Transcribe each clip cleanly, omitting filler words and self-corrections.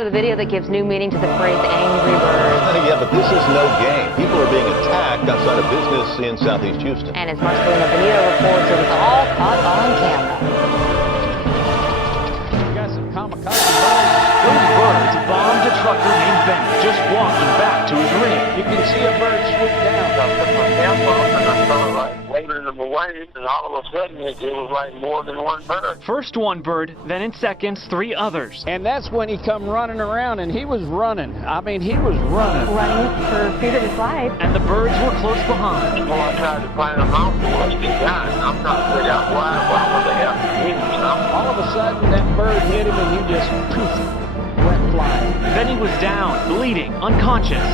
of the video that gives new meaning to the phrase angry birds. Yeah, but this is no game. People are being attacked outside a business in Southeast Houston. And as Marcelino Benito reports, it was all caught on camera. We got some kamikaze bombs. Those birds bombed a trucker named Ben just walking back to his rig. You can see a bird swoop down. I put my cap off and I started like waving them away, and all of a sudden it was like more than one bird. First one bird, then in seconds, 3 others. And that's when he come running around, and he was running. I mean, he was running. Running for fear of his life. And the birds were close behind. Well, I tried to find them out for us, he died. I'm trying to figure out why would they have to hit him, you know? All of a sudden, that bird hit him, and he just poof, went flying. Then he was down, bleeding, unconscious.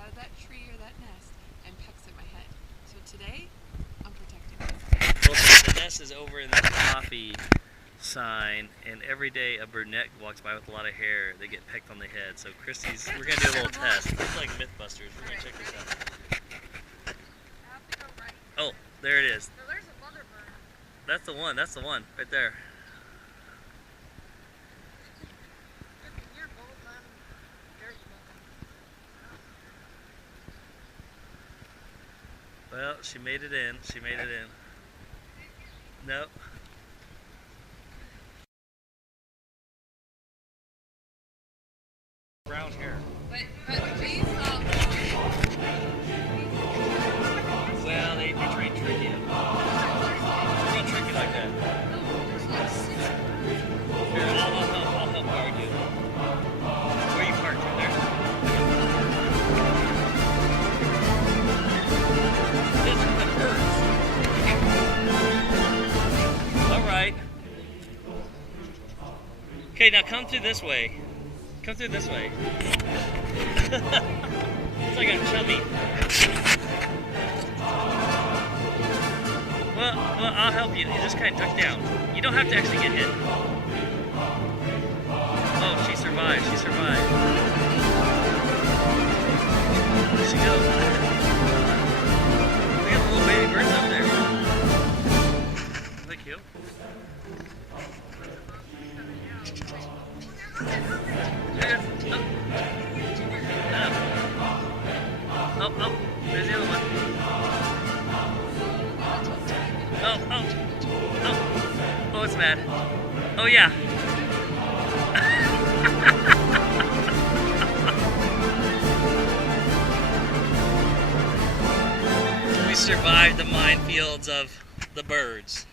Out of that tree or that nest and pecks at my head. So today, I'm protecting myself. Well, the nest is over in the coffee sign, and every day a brunette walks by with a lot of hair. They get pecked on the head. So Christy's, we're gonna do a little test. It's like Mythbusters. We're gonna check this out. I have to go right. Oh, there it is. So there's a mother bird. That's the one. That's the one right there. You're bold, man. Very bold. Well, she made it in. She made it in. Nope. Brown hair. But these, Well, they try and trick you. They don't trick you like that. there's like 6 Here, I'll help guard you. Where you parked? Right there? This is the birds. All right. Okay, now come through this way. Come through this way. It's like I'm chummy. Well, I'll help you. You just kind of duck down. You don't have to actually get hit. Oh, she survived. She survived. Where'd she go? We got the little baby birds up there. Are they cute? Oh, there's the other one. Oh, it's mad. Oh, yeah. We survived the minefields of the birds.